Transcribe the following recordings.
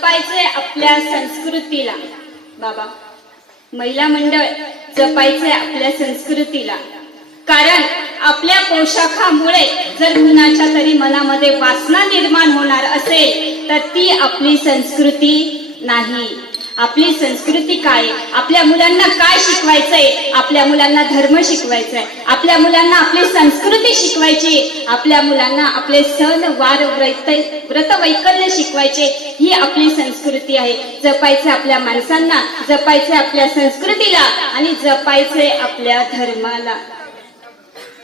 जपायचे आपल्या संस्कृतीला. बाबा, महिला मंडळ जपायचे आपल्या संस्कृतीला. कारण आपल्या पोशाखामुळे जर कुणाच्या तरी मनामध्ये वासना निर्माण होणार असेल तर ती आपली संस्कृती नाही. आपली संस्कृती काय? आपल्या मुलांना काय शिकवायचंय? आपल्या मुलांना धर्म शिकवायचाय, आपल्या मुलांना आपली संस्कृती शिकवायची, आपल्या मुलांना आपले सण वार व्रत वैकल्य शिकवायचे. ही आपली संस्कृती आहे. जपायचे आपल्या माणसांना, जपायचे आपल्या संस्कृतीला आणि जपायचे आपल्या धर्माला.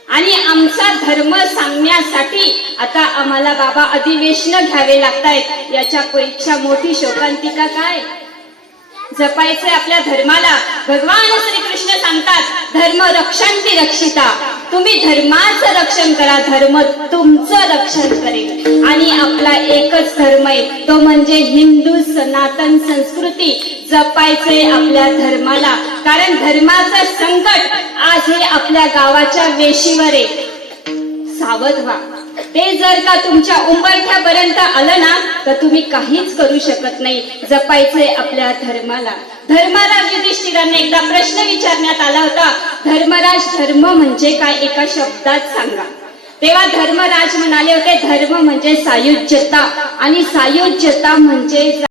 आणि आमचा धर्म सांगण्यासाठी आता आम्हाला बाबा अधिवेशन घ्यावे लागतायत. याच्यापेक्षा मोठी शोकांतिका काय? जपायचे आपल्या धर्माला. भगवान श्रीकृष्ण सांगतात, धर्म रक्षन्ति रक्षिता. तुम्ही धर्माचं रक्षण करा, धर्म तुमचं रक्षण करेल. आणि आपला एकच धर्म आहे, तो म्हणजे हिंदू सनातन संस्कृती. जपायचे आपल्या धर्माला. कारण धर्माचं संकट आज हे आपल्या गावाच्या वेशीवर आहे. सावध व्हा. ते जर का तुमच्या उंबरठ्यापर्यंत आलं ना तर तुम्ही काहीच करू शकत नाही. जपायचे आपल्या धर्माला. धर्मराज युधिष्ठिरांना एकदा प्रश्न विचारण्यात आला होता, धर्मराज, धर्म म्हणजे काय? एका शब्दात सांगा. तेव्हा धर्मराज म्हणाले होते, धर्म म्हणजे सायुज्यता. आणि सायुज्यता म्हणजे